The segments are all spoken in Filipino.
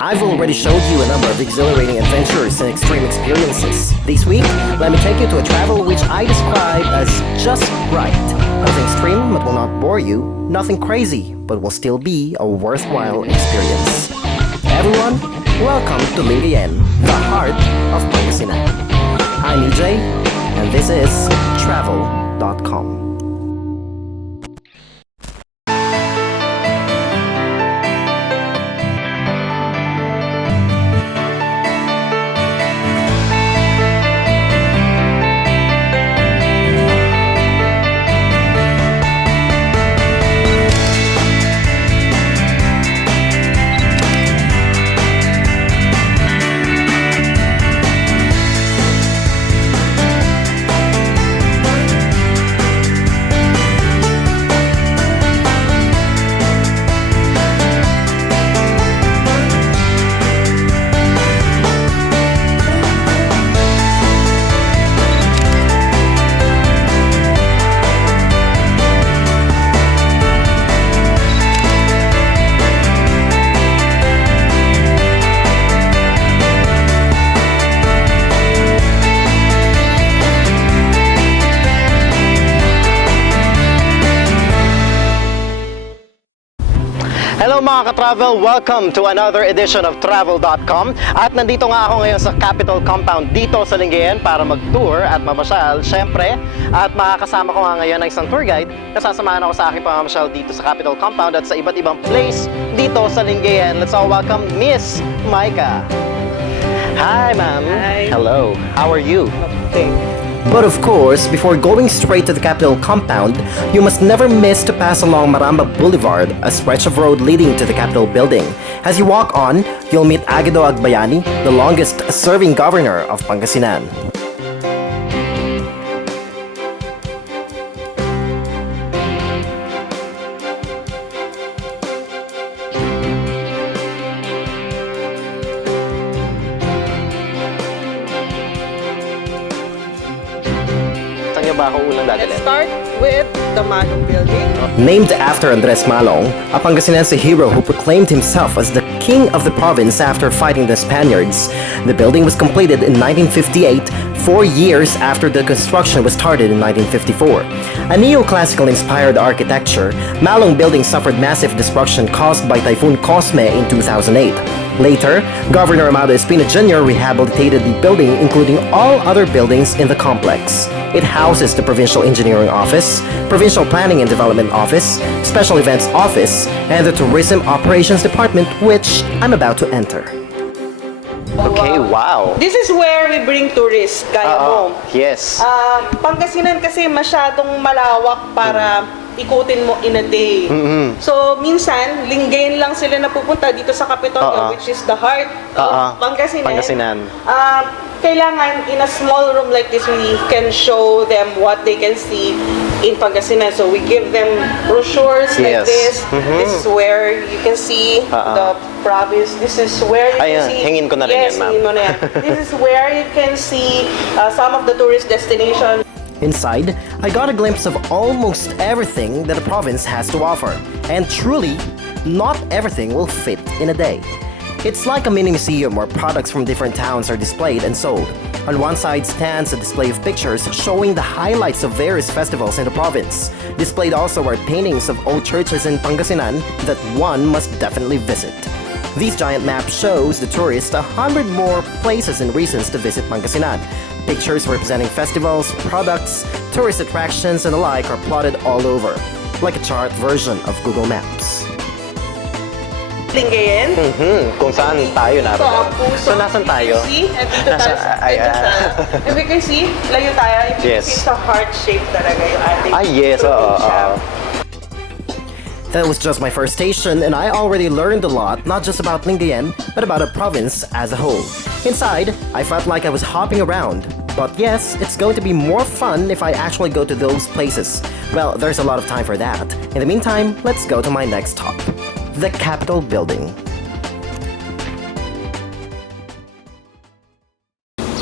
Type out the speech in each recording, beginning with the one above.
I've already showed you a number of exhilarating adventures and extreme experiences. This week, let me take you to a travel which I describe as just right. Nothing extreme but will not bore you, nothing crazy but will still be a worthwhile experience. Everyone, welcome to Lingayen, the heart of Pangasinan. I'm EJ, and this is Travel.com. Hello mga ka-travel! Welcome to another edition of Travel.com. At nandito nga ako ngayon sa Capitol Compound dito sa Lingayen para mag-tour at mamasyal, syempre. At makakasama ko nga ngayon ng isang tour guide na sasamahan ako sa aking pamamasyal dito sa Capitol Compound at sa iba't ibang place dito sa Lingayen. Let's all welcome Miss Micah. Hi ma'am! Hi. Hello! How are you? Okay. But of course, before going straight to the Capitol Compound, you must never miss to pass along Maramba Boulevard, a stretch of road leading to the Capitol building. As you walk on, you'll meet Aguido Agbayani, the longest serving governor of Pangasinan. Let's start with the Malong building. Named after Andres Malong, a Pangasinense hero who proclaimed himself as the king of the province after fighting the Spaniards, the building was completed in 1958, 4 years after the construction was started in 1954. A neoclassical inspired architecture, Malong building suffered massive destruction caused by Typhoon Cosme in 2008. Later, Governor Amado Espina Jr. rehabilitated the building, including all other buildings in the complex. It houses the Provincial Engineering Office, Provincial Planning and Development Office, Special Events Office, and the Tourism Operations Department, which I'm about to enter. Okay, wow! This is where we bring tourists, kaya mo. Yes. Pangasinan kasi masyadong malawak para ikutin mo in a day. So, minsan, Lingayen lang sila napupunta dito sa Capitol, which is the heart of Pangasinan. Kailangan, in a small room like this, we can show them what they can see in Pangasinan. So, we give them brochures like this. This is where you can see the province. This is where you can see... hingin ko na rin yan, ma'am. Hingin mo na yan. This is where you can see some of the tourist destinations. Inside, I got a glimpse of almost everything that the province has to offer. And truly, not everything will fit in a day. It's like a mini museum where products from different towns are displayed and sold. On one side stands a display of pictures showing the highlights of various festivals in the province. Displayed also are paintings of old churches in Pangasinan that one must definitely visit. This giant map shows the tourists 100 more places and reasons to visit Pangasinan. Pictures representing festivals, products, tourist attractions, and the like are plotted all over, like a chart version of Google Maps. Lingayen. Kung saan tayo na. So, ang puso. So, nasan tayo? See? Dito tayo if we can see, layo tayo. If you can see, sa heart shape talaga yung ating yes. probinsya. That was just my first station, and I already learned a lot, not just about Lingayen, but about a province as a whole. Inside, I felt like I was hopping around. But yes, it's going to be more fun if I actually go to those places. Well, there's a lot of time for that. In the meantime, let's go to my next stop, the Capitol Building.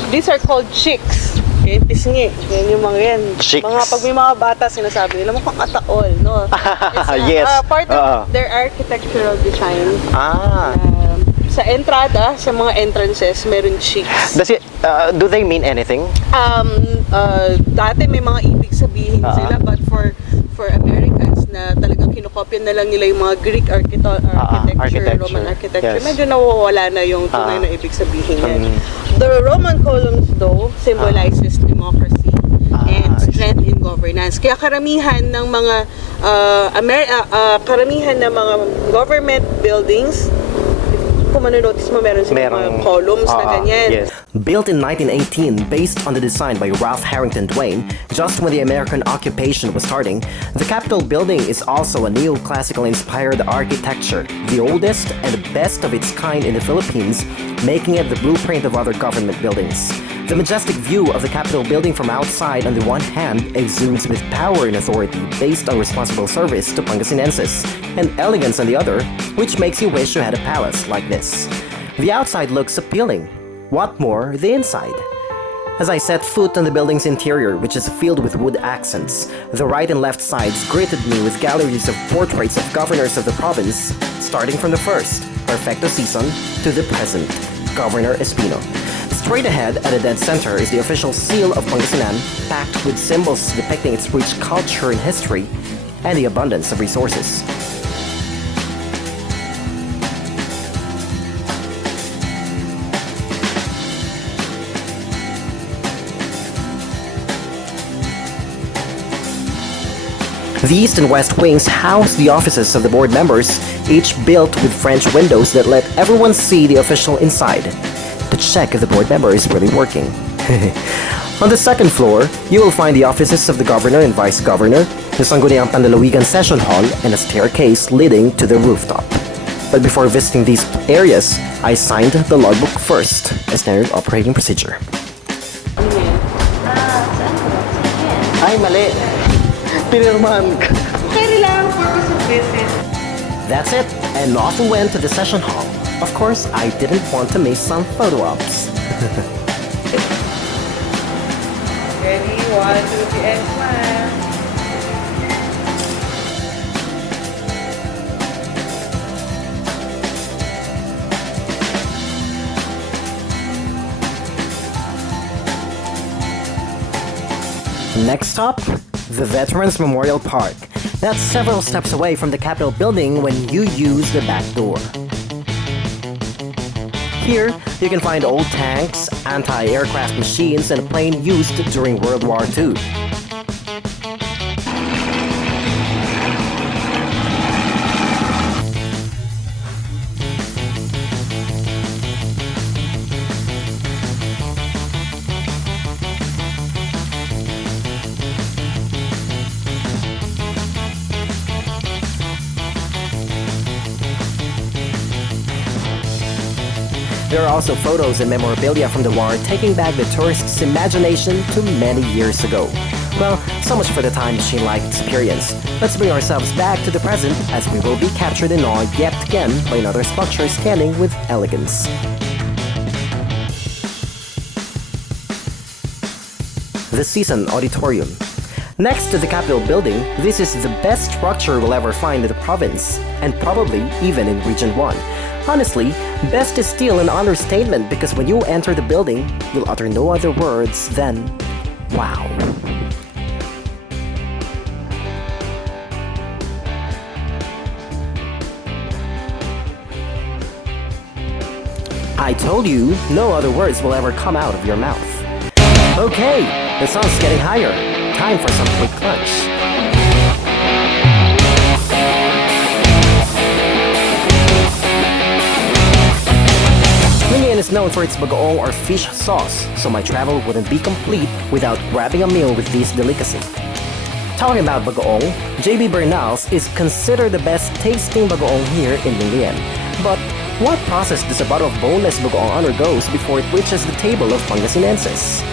These are called chicks. Okay, pisngi. Yan yung mga yan. Chicks. Mga pag may mga bata sinasabi nila, mukhang ataol, no? It's, Yes. part of their architectural design. Ah. Sa entrada, sa mga entrances, meron chicks. Do they mean anything? Dati may mga ibig sabihin sila, but for Americans na talagang kinokopya na lang nila yung mga Greek architecture, Roman architecture, medyo nawawala na yung tunay na ibig sabihin yan. The Roman columns though symbolizes democracy and strength in governance. Kaya karamihan ng mga government buildings, kung manonotice mo, meron silang mga columns na ganyan. Yes. Built in 1918 based on the design by Ralph Harrington Dwayne, just when the American occupation was starting, the Capitol building is also a neoclassical inspired architecture, the oldest and the best of its kind in the Philippines, making it the blueprint of other government buildings. The majestic view of the Capitol building from outside on the one hand exudes with power and authority based on responsible service to Pangasinenses, and elegance on the other, which makes you wish you had a palace like this. The outside looks appealing. What more, the inside? As I set foot on the building's interior, which is filled with wood accents, the right and left sides greeted me with galleries of portraits of governors of the province, starting from the first, Perfecto Season, to the present, Governor Espino. Straight ahead, at the dead center, is the official seal of Pangasinan, packed with symbols depicting its rich culture and history, and the abundance of resources. The east and west wings house the offices of the board members, each built with French windows that let everyone see the official inside, to check if the board member is really working. On the second floor, you will find the offices of the governor and vice governor, the Sangguniang Panlalawigan Session Hall, and a staircase leading to the rooftop. But before visiting these areas, I signed the logbook first, a standard operating procedure. Ay, mali. Pinirmahan ka. Kaya lang purpose of visit. That's it, and off we went to the session hall. Of course, I didn't want to miss some photo ops. Ready? 1, 2, 3, and smile. Next stop, the Veterans Memorial Park. That's several steps away from the Capitol building when you use the back door. Here, you can find old tanks, anti-aircraft machines, and a plane used during World War II. There are also photos and memorabilia from the war taking back the tourists' imagination to many years ago. Well, so much for the time machine-like experience. Let's bring ourselves back to the present as we will be captured in awe yet again by another structure standing with elegance. The Season Auditorium. Next to the Capitol building, this is the best structure we'll ever find in the province, and probably even in Region 1. Honestly, best is still an understatement because when you enter the building, you'll utter no other words than, wow. I told you, no other words will ever come out of your mouth. Okay, the sun's getting higher. Time for some quick lunch. Lingayen is known for its bagoong or fish sauce, so my travel wouldn't be complete without grabbing a meal with this delicacy. Talking about bagoong, JB Bernal's is considered the best tasting bagoong here in Lingayen. But what process does a bottle of boneless bagoong undergoes before it reaches the table of Pangasinenses?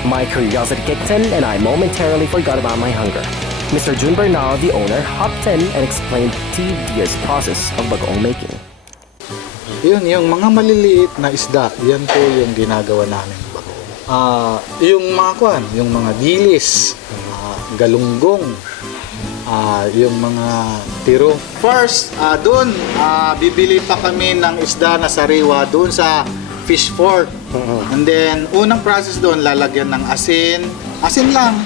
My curiosity kicked in and I momentarily forgot about my hunger. Mr. Jun Bernal, the owner, hopped in and explained the tedious process of bagoong making. Yun, yung mga maliliit na isda, yan po yung ginagawa namin bagoong. Yung mga kwan, yung mga dilis, galunggong, yung mga tiro. First, doon, bibili pa kami ng isda na sariwa doon sa fish fort. And then, unang process doon, lalagyan ng asin. Asin lang.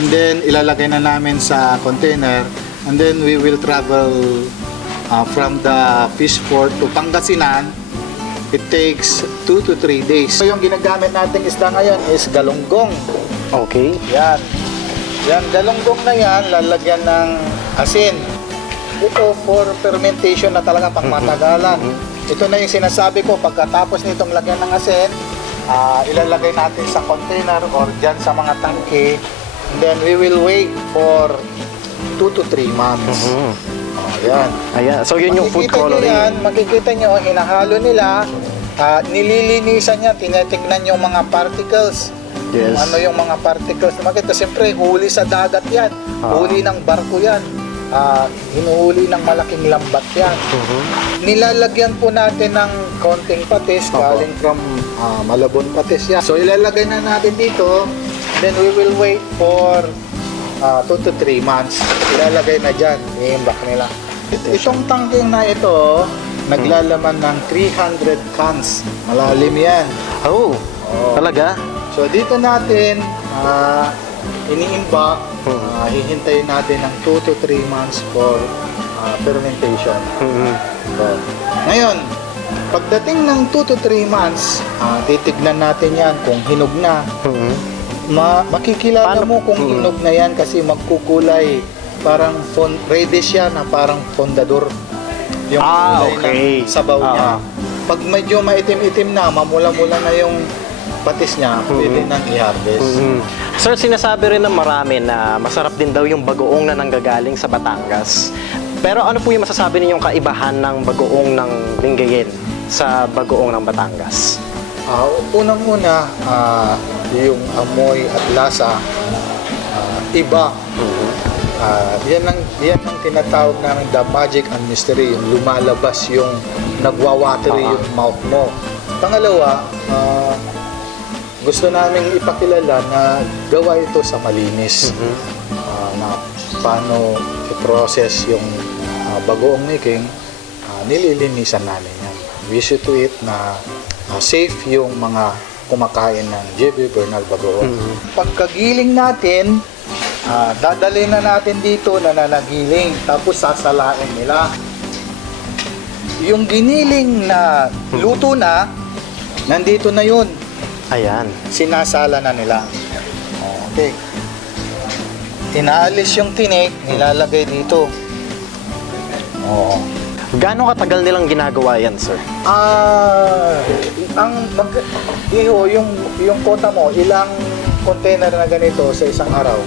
And then, ilalagay na namin sa container. And then, we will travel from the fish port to Pangasinan. It takes 2 to 3 days. So, yung ginagamit nating isda ngayon is galunggong. Okay. Yan. Yan, galunggong na yan, lalagyan ng asin. Ito for fermentation na talaga pang matagalan. Ito na yung sinasabi ko, pagkatapos nitong lagyan ng asin, ilalagay natin sa container or dyan sa mga tangke. And then we will wait for 2 to 3 months. Yan. Ayan. So yun yung food coloring. Makikita nyo, hinahalo nila, nililinisan niya, tinetignan yung mga particles. Yes. Ano yung mga particles na makita. Siyempre, huli sa dagat yan. Huli ng barko yan. Hinuhuli ng malaking lambat yan. Nilalagyan po natin ng konting patis galing from Malabon patis yan. So, ilalagay na natin dito. Then, we will wait for 2 to 3 months. Ilalagay na dyan. I-imbak nila. Itong tangking na ito, naglalaman ng 300 cans. Malalim yan. Oh, talaga? So dito natin iniimbak, hihintayin natin ng 2 to 3 months for fermentation. So, ngayon, pagdating ng 2 to 3 months, titignan natin yan kung hinog na. Makikilala mo kung hinog na yan kasi magkukulay parang reddish yan na parang fondador yung kulay ng sabaw niya. Pag medyo maitim-itim na, mamula-mula na yung patis niya, pwede nang i-harvest. Sir, sinasabi rin ng marami na masarap din daw yung bagoong na nanggagaling sa Batangas. Pero ano po yung masasabi ninyong kaibahan ng bagoong ng Lingayen sa bagoong ng Batangas? Unang-una, yung amoy at lasa, iba. Yan ang tinatawag namin the magic and mystery, yung lumalabas yung nagwawatery yung mouth mo. Pangalawa, gusto namin ipakilala na gawa ito sa malinis. Na paano i-process yung bagoong making, nililinisan namin yan. We see to it na safe yung mga kumakain ng JB Bernal bagoong. Pagkagiling natin, dadalhin na natin dito na nanagiling, tapos sasalain nila. Yung giniling na luto na, nandito na yun. Ayan. Sinasala na nila. Okay. Inaalis yung tinik, nilalagay dito. Gaano katagal nilang ginagawa yan, sir? Yung quota mo, ilang container na ganito sa isang araw?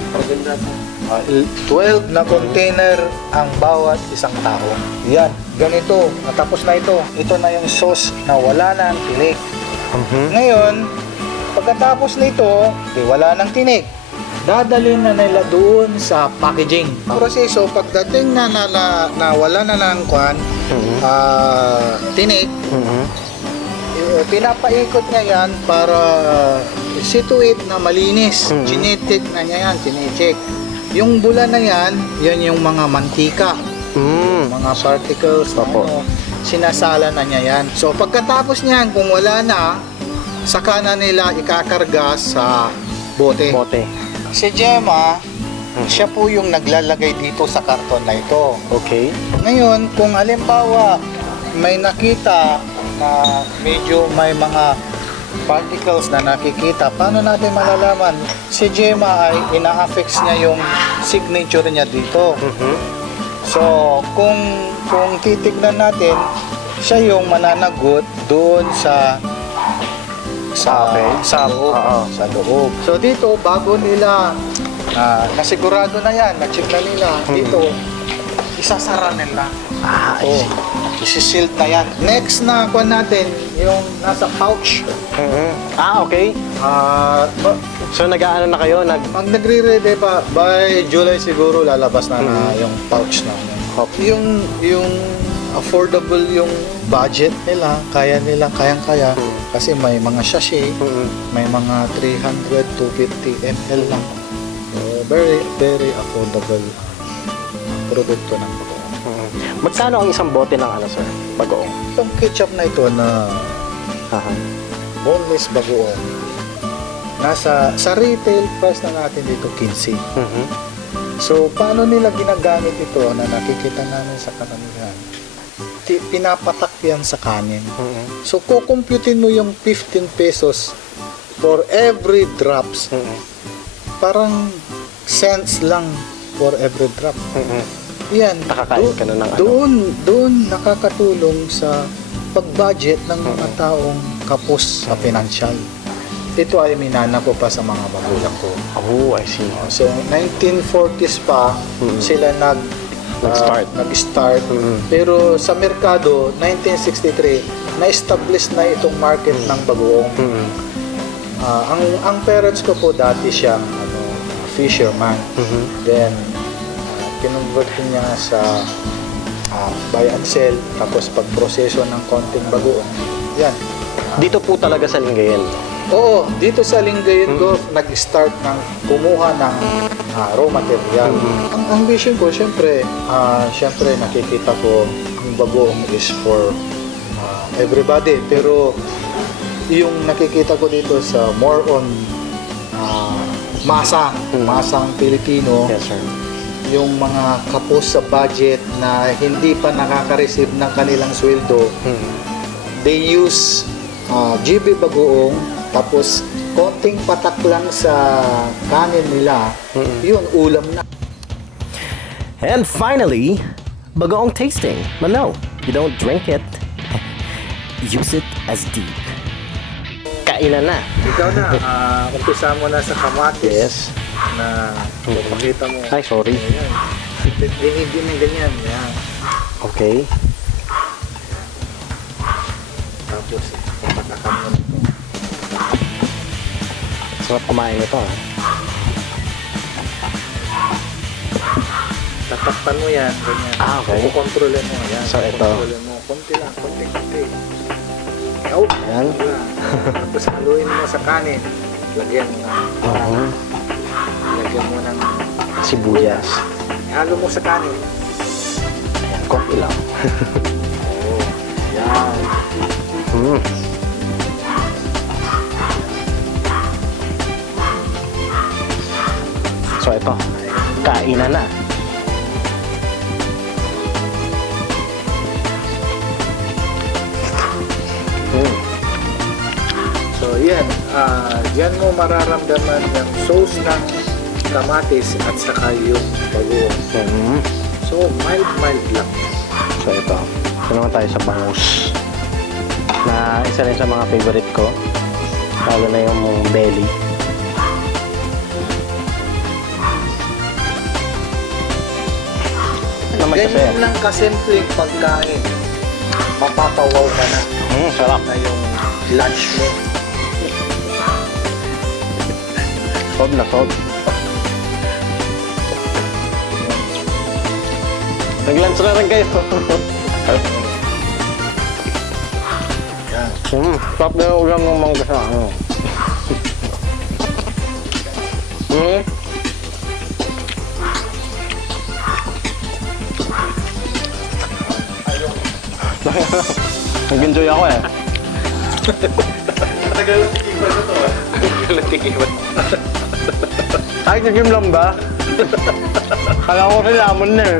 12 na container ang bawat isang tao. Yan, ganito. Natapos na ito. Ito na yung sauce na wala na ang tinik. Ngayon, pagkatapos nito, wala nang tinik. Dadalhin na nila doon sa packaging. Proseso, pagdating na wala na ng tinik, pinapaikot niya yan para situate na malinis. Chinetik na niya yan, chinecheck. Yung bula na yan, yan yung mga mantika. Mga particles, sinasala na niya yan. So pagkatapos niyan, kung wala na, saka na nila ikakarga sa bote. Si Gemma, siya po yung naglalagay dito sa karton na ito. Okay. Ngayon, kung halimbawa may nakita na medyo may mga particles na nakikita, paano natin malalaman? Si Gemma ay ina-affix niya yung signature niya dito. So, kung titignan natin, siya yung mananagot doon sa loob. So dito, bago nila nasigurado na yan, na-check na nila, dito, isasara nila. Isi-sealed na yan. Next na kuha natin, yung nasa pouch. Okay. So nag-aano na kayo? Pag nagre-ready pa, by July siguro lalabas na yung pouch na. Yung affordable yung budget nila, kayang-kaya. Kasi may mga sachet, may mga 300 to 50 ml lang. So, very, very affordable produkto ng bagoong. Magkano ang isang bote ng ano, sir? Bagoong. Itong ketchup na ito na boneless bagoong, sa retail price na natin dito 15. So, paano nila ginagamit ito na nakikita namin sa karamihan? Pinapatak yan sa kanin. So, kukumputin mo yung 15 pesos for every drops. Parang cents lang for every drop. Yan. Nakakain ka na ng doon nakakatulong sa pag-budget ng mga taong kapos sa financial. Ito ay minana ko pa sa mga magulang ko. Oh, I see. So, 1940s pa sila nag-start. Pero sa merkado, 1963, na-establish na itong market ng bagoong. Ang parents ko po dati siyang fisherman. Then, kinonvert niya sa buy and sell, tapos pagproseso ng konting bagoong. Yan. Dito po talaga sa Lingayen. Oo, dito sa Lingayen Gulf, nag-start ng kumuha ng raw material. Ang vision ko, syempre nakikita ko yung bagoong is for everybody. Pero yung nakikita ko dito sa more on masang Pilipino, Yes, sir. yung mga kapos sa budget na hindi pa nakaka-receive ng kanilang sweldo, they use GB bagoong, tapos konting patak lang sa kanin nila, yun, ulam na. And finally, bagoong tasting. But no, you don't drink it. Use it as deep. Kainan na. Ikaw na, umpisa mo na sa kamatis. Yes. Na makita mo. Ay, sorry. Ayan. Hindi na ganyan. Yan. Okay. Tapos, papatakan mo nito. Sarap kumain ito, ha? Tatakpan mo yan. Ganyan. Okay. Kukontrolin mo. Yan. So, ito. Kukontrolin mo. Konti lang. Konti. Oh, Yan. tapos haluin mo sa kanin. Lagyan mo. Lagyan mo ng Sibuyas. halo mo sa kanin. Ayan, konti lang. Oh, yan. So, ito. Kainan na. So, yan. Diyan mo mararamdaman yung sauce ng kamatis at saka yung bagoong. So, mild lang. So, ito. Ito naman tayo sa bangus. Na isa rin sa mga favorite ko. Lalo na yung belly. Naman kasi. Ganyan lang kasimpleng pagkain. Mapapawaw ka na. Sarap. Na yung lunch mo. Sob na sob. Nag-lunch na rin kayo. Yan. Sarap na yung ulam ng mangga sa ano. Nag-enjoy ako eh. Tagal ng tikipan na to ah. Tagal ng tikipan. Ay, tikim lang ba? Kala ko lamon na eh.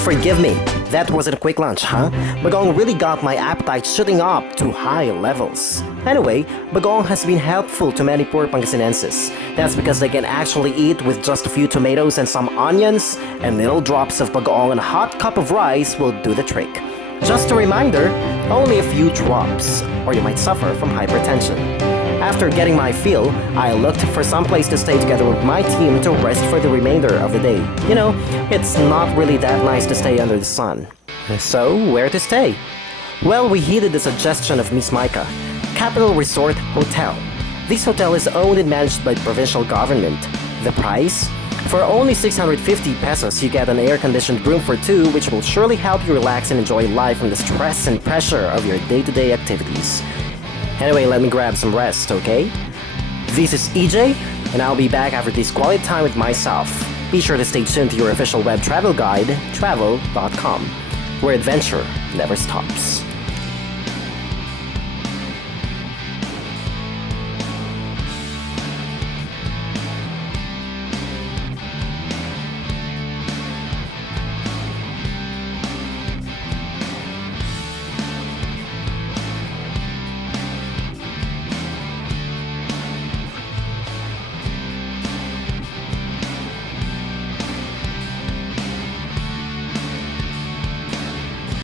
Forgive me, that wasn't a quick lunch, huh? Bagoong really got my appetite shooting up to high levels. Anyway, bagoong has been helpful to many poor Pangasinenses. That's because they can actually eat with just a few tomatoes and some onions, and little drops of bagoong and a hot cup of rice will do the trick. Just a reminder, only a few drops, or you might suffer from hypertension. After getting my fill, I looked for some place to stay together with my team to rest for the remainder of the day. You know, it's not really that nice to stay under the sun. So, where to stay? Well, we heeded the suggestion of Miss Micah, Capital Resort Hotel. This hotel is owned and managed by the provincial government. The price? For only 650 pesos, you get an air-conditioned room for two, which will surely help you relax and enjoy life from the stress and pressure of your day-to-day activities. Anyway, let me grab some rest, okay? This is EJ, and I'll be back after this quality time with myself. Be sure to stay tuned to your official web travel guide, TraveldotCom, where adventure never stops.